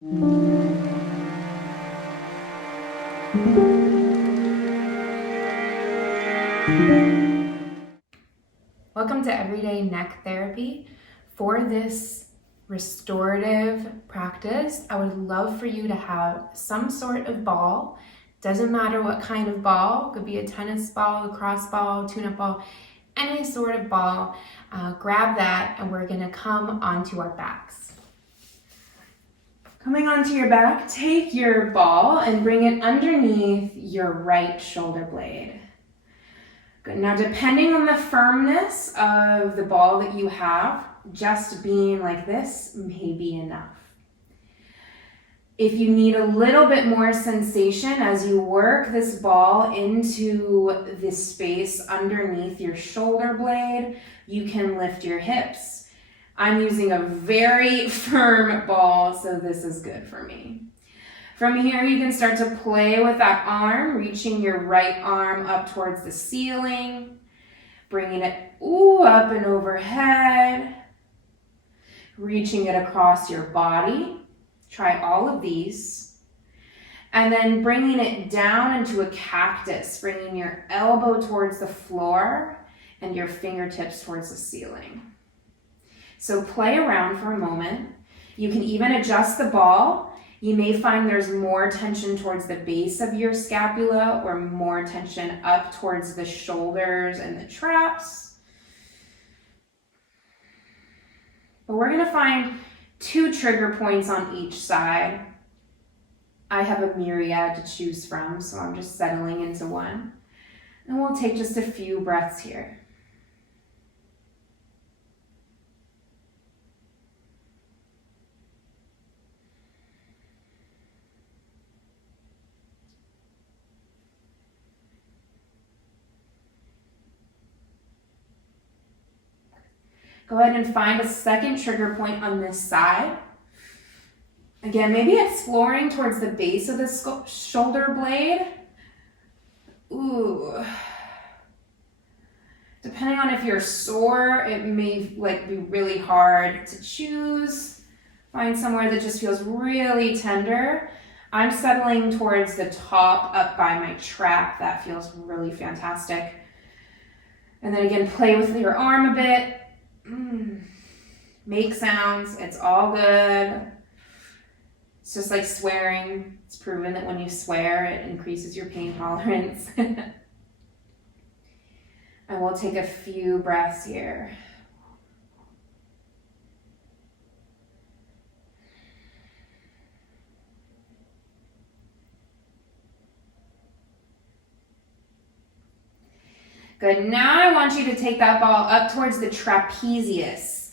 Welcome to Everyday Neck Therapy. For this restorative practice, I would love for you to have some sort of ball. Doesn't matter what kind of ball, could be a tennis ball, a cross ball, tune-up ball, any sort of ball. Grab that and we're gonna come onto our backs. Coming onto your back, take your ball and bring it underneath your right shoulder blade. Good. Now, depending on the firmness of the ball that you have, just being like this may be enough. If you need a little bit more sensation as you work this ball into this space underneath your shoulder blade, you can lift your hips. I'm using a very firm ball, so this is good for me. From here, you can start to play with that arm, reaching your right arm up towards the ceiling, bringing it up and overhead, reaching it across your body. Try all of these. And then bringing it down into a cactus, bringing your elbow towards the floor and your fingertips towards the ceiling. So play around for a moment. You can even adjust the ball. You may find there's more tension towards the base of your scapula or more tension up towards the shoulders and the traps. But we're going to find 2 trigger points on each side. I have a myriad to choose from, so I'm just settling into one. And we'll take just a few breaths here. Go ahead and find a second trigger point on this side. Again, maybe exploring towards the base of the shoulder blade. Ooh. Depending on if you're sore, it may be really hard to choose. Find somewhere that just feels really tender. I'm settling towards the top up by my trap. That feels really fantastic. And then again, play with your arm a bit. Make sounds, it's all good. It's just like swearing. It's proven that when you swear, it increases your pain tolerance. And we'll take a few breaths here. Good, now I want you to take that ball up towards the trapezius.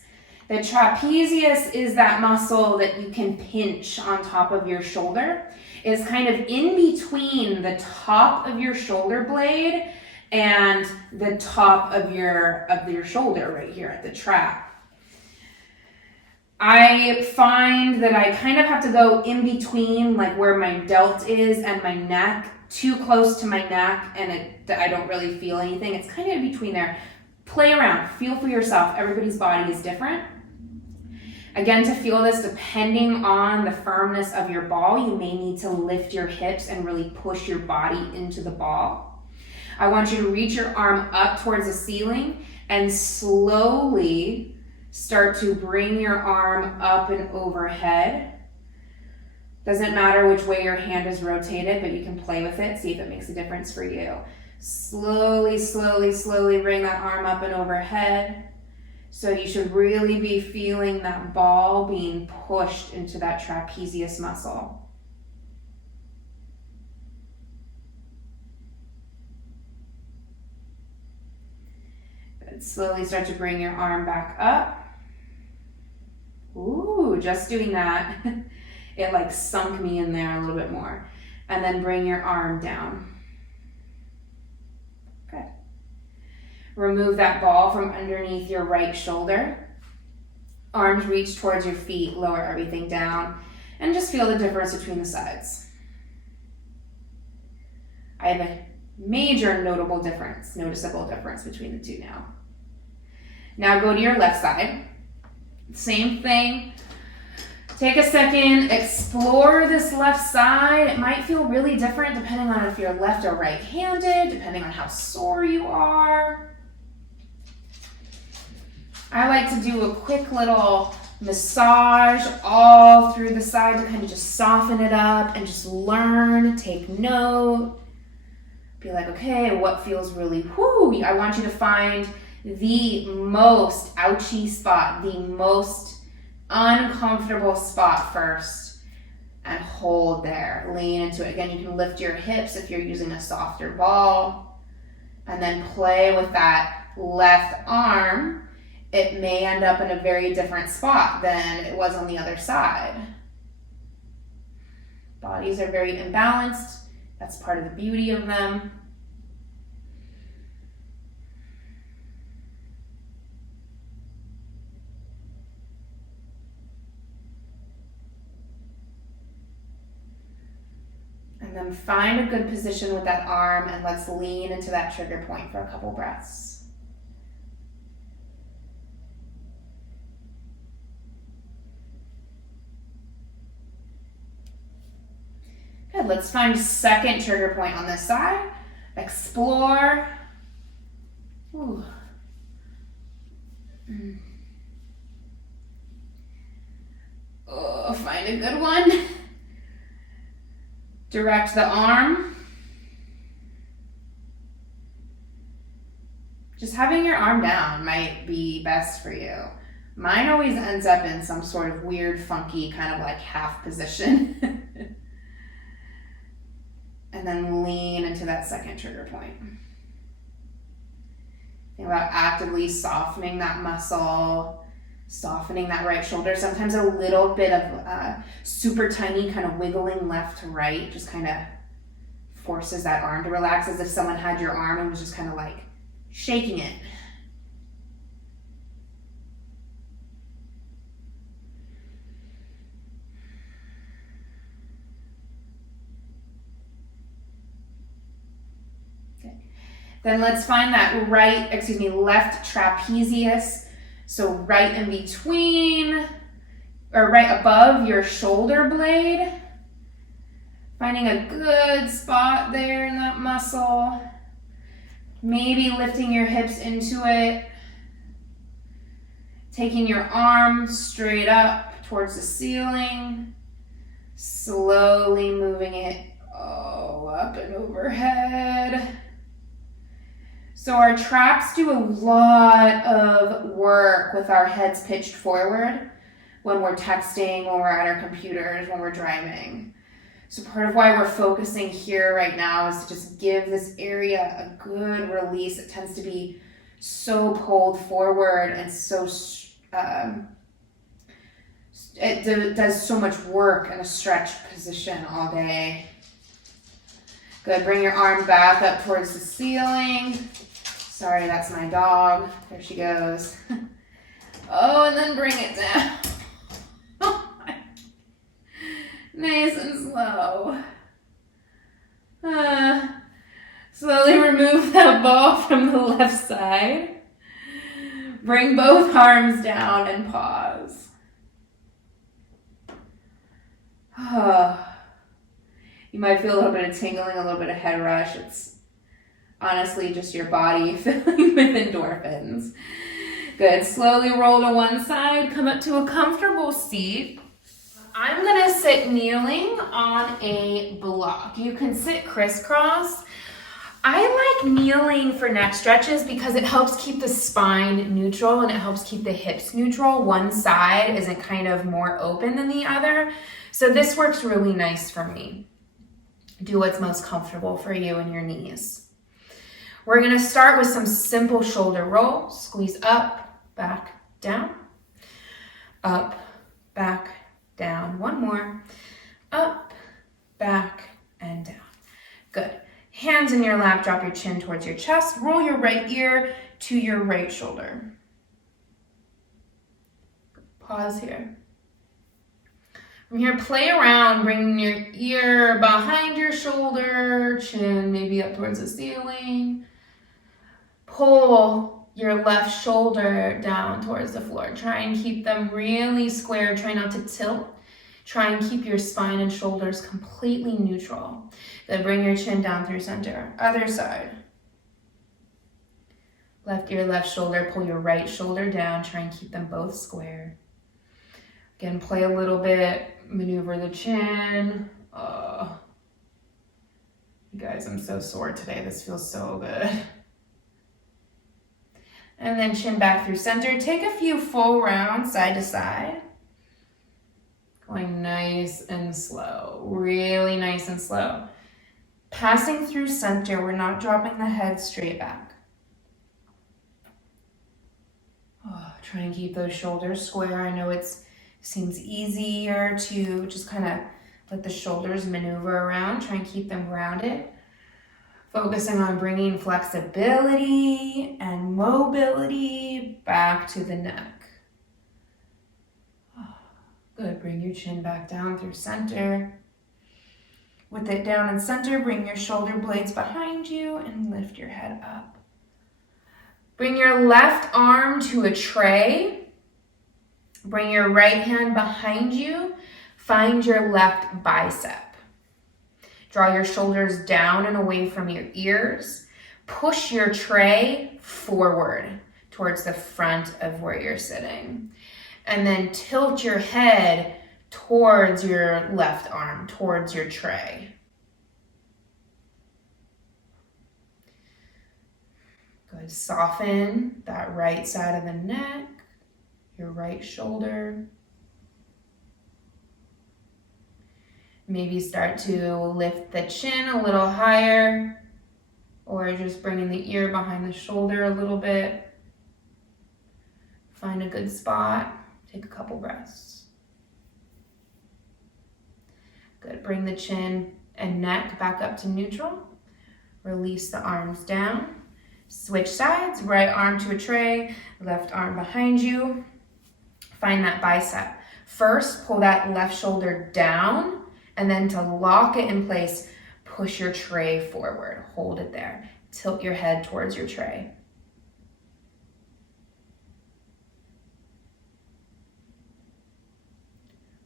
The trapezius is that muscle that you can pinch on top of your shoulder. It's kind of in between the top of your shoulder blade and the top of your shoulder right here at the trap. I find that I kind of have to go in between, like where my delt is and my neck, too close to my neck, and I don't really feel anything. It's kind of in between there. Play around, feel for yourself. Everybody's body is different. Again, to feel this, depending on the firmness of your ball, you may need to lift your hips and really push your body into the ball. I want you to reach your arm up towards the ceiling and slowly start to bring your arm up and overhead. Doesn't matter which way your hand is rotated, but you can play with it, see if it makes a difference for you. Slowly, slowly, slowly bring that arm up and overhead. So you should really be feeling that ball being pushed into that trapezius muscle. Good. Slowly start to bring your arm back up. Ooh, just doing that. It sunk me in there a little bit more. And then bring your arm down. Good. Remove that ball from underneath your right shoulder. Arms reach towards your feet, lower everything down, and just feel the difference between the sides. I have a major noticeable difference between the two now. Now go to your left side. Same thing. Take a second, explore this left side. It might feel really different depending on if you're left or right-handed, depending on how sore you are. I like to do a quick little massage all through the side to kind of just soften it up and just learn, take note. Be like, okay, what feels really whoo? I want you to find the most ouchy spot, the most uncomfortable spot first, and hold there. Lean into it. Again, you can lift your hips if you're using a softer ball, and then play with that left arm. It may end up in a very different spot than it was on the other side. Bodies are very imbalanced. That's part of the beauty of them. And then find a good position with that arm, and let's lean into that trigger point for a couple breaths. Good, let's find second trigger point on this side. Explore. Ooh. Oh, find a good one. Direct the arm. Just having your arm down might be best for you. Mine always ends up in some sort of weird, funky, kind of like half position. And then lean into that second trigger point. Think about actively softening that muscle, softening that right shoulder. Sometimes a little bit of super tiny kind of wiggling left to right just kind of forces that arm to relax, as if someone had your arm and was just kind of like shaking it. Okay. Then let's find that left trapezius. So right in between, or right above your shoulder blade. Finding a good spot there in that muscle. Maybe lifting your hips into it. Taking your arm straight up towards the ceiling. Slowly moving it up and overhead. So our traps do a lot of work with our heads pitched forward when we're texting, when we're at our computers, when we're driving. So part of why we're focusing here right now is to just give this area a good release. It tends to be so pulled forward and so, it does so much work in a stretched position all day. Good, bring your arm back up towards the ceiling. Sorry, that's my dog. There she goes. Oh, and then bring it down. Nice and slow. Slowly remove that ball from the left side. Bring both arms down and pause. You might feel a little bit of tingling, a little bit of head rush. It's honestly just your body filling with endorphins. Good. Slowly roll to one side. Come up to a comfortable seat. I'm going to sit kneeling on a block. You can sit crisscross. I like kneeling for neck stretches because it helps keep the spine neutral and it helps keep the hips neutral. One side isn't kind of more open than the other. So this works really nice for me. Do what's most comfortable for you and your knees. We're going to start with some simple shoulder roll. Squeeze up, back, down. Up, back, down. One more. Up, back, and down. Good. Hands in your lap, drop your chin towards your chest. Roll your right ear to your right shoulder. Pause here. From here, play around, bringing your ear behind your shoulder, chin maybe up towards the ceiling. Pull your left shoulder down towards the floor. Try and keep them really square. Try not to tilt. Try and keep your spine and shoulders completely neutral. Then bring your chin down through center. Other side. Left ear, left shoulder, pull your right shoulder down. Try and keep them both square. Again, play a little bit, maneuver the chin. You guys, I'm so sore today. This feels so good. And then chin back through center. Take a few full rounds side to side. Going nice and slow, really nice and slow. Passing through center, we're not dropping the head straight back. Try and keep those shoulders square. I know it seems easier to just kind of let the shoulders maneuver around. Try and keep them grounded. Focusing on bringing flexibility and mobility back to the neck. Good, bring your chin back down through center. With it down in center, bring your shoulder blades behind you and lift your head up. Bring your left arm to a tray. Bring your right hand behind you. Find your left bicep. Draw your shoulders down and away from your ears. Push your tray forward towards the front of where you're sitting. And then tilt your head towards your left arm, towards your tray. Good. Soften that right side of the neck, your right shoulder. Maybe start to lift the chin a little higher, or just bringing the ear behind the shoulder a little bit. Find a good spot. Take a couple breaths. Good. Bring the chin and neck back up to neutral. Release the arms down. Switch sides. Right arm to a tray, left arm behind you. Find that bicep. First, pull that left shoulder down, and then to lock it in place, push your tray forward. Hold it there. Tilt your head towards your tray.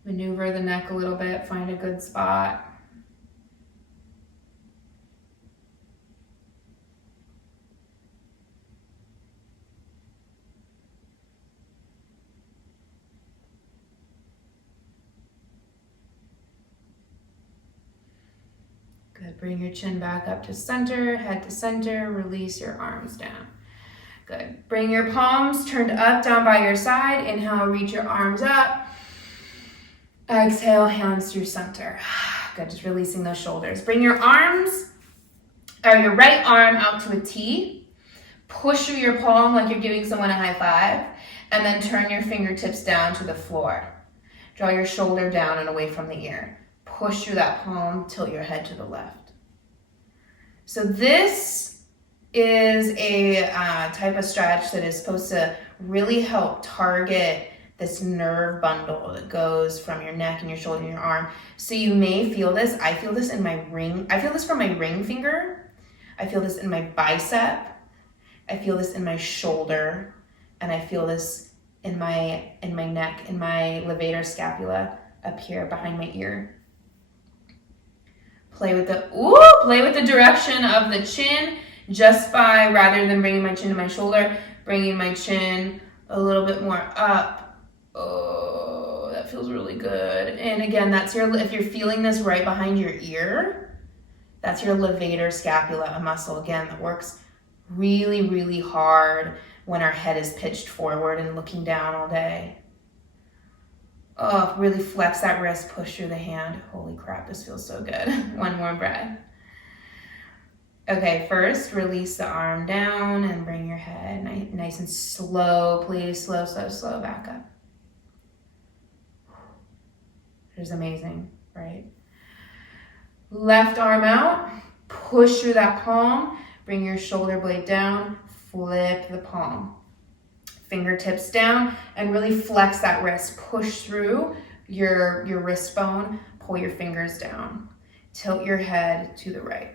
Maneuver the neck a little bit, find a good spot. Good, bring your chin back up to center, head to center, release your arms down. Good, bring your palms turned up, down by your side. Inhale, reach your arms up. Exhale, hands through center. Good, just releasing those shoulders. Bring your arms, or your right arm out to a T. Push through your palm like you're giving someone a high five, and then turn your fingertips down to the floor. Draw your shoulder down and away from the ear. Push through that palm, tilt your head to the left. So this is a type of stretch that is supposed to really help target this nerve bundle that goes from your neck and your shoulder and your arm. So you may feel this. I feel this in my ring. I feel this from my ring finger. I feel this in my bicep. I feel this in my shoulder. And I feel this in my neck, in my levator scapula up here behind my ear. Play with the direction of the chin just by, rather than bringing my chin to my shoulder, bringing my chin a little bit more up. Oh, that feels really good. And again, that's if you're feeling this right behind your ear, that's your levator scapula, a muscle, again, that works really, really hard when our head is pitched forward and looking down all day. Oh, really flex that wrist, push through the hand. Holy crap, this feels so good. One more breath. Okay, first, release the arm down and bring your head nice and slow, please. Slow, slow, slow, back up. It is amazing, right? Left arm out, push through that palm, bring your shoulder blade down, flip the palm. Fingertips down, and really flex that wrist. Push through your wrist bone, pull your fingers down. Tilt your head to the right.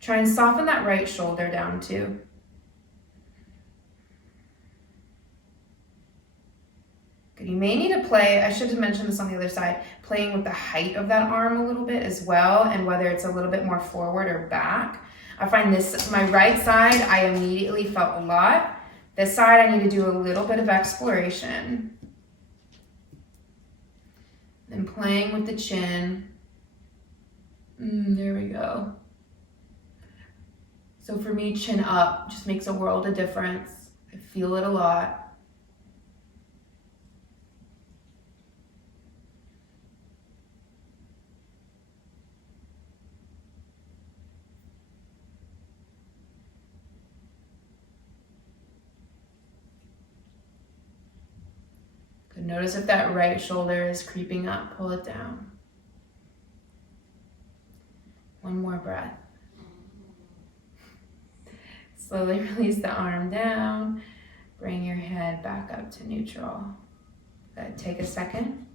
Try and soften that right shoulder down too. Good. You may need to play, I should have mentioned this on the other side, playing with the height of that arm a little bit as well, and whether it's a little bit more forward or back. I find this, my right side, I immediately felt a lot. This side, I need to do a little bit of exploration. Then playing with the chin. There we go. So for me, chin up just makes a world of difference. I feel it a lot. Good. Notice if that right shoulder is creeping up, pull it down. One more breath. Slowly release the arm down. Bring your head back up to neutral. Good. Take a second.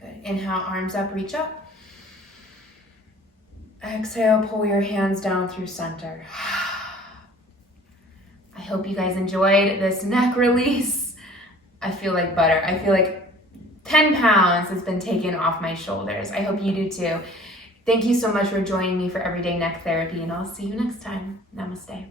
Good. Inhale, arms up, reach up. Exhale, pull your hands down through center. I hope you guys enjoyed this neck release. I feel like butter. I feel like 10 pounds has been taken off my shoulders. I hope you do too. Thank you so much for joining me for Everyday Neck Therapy, and I'll see you next time. Namaste.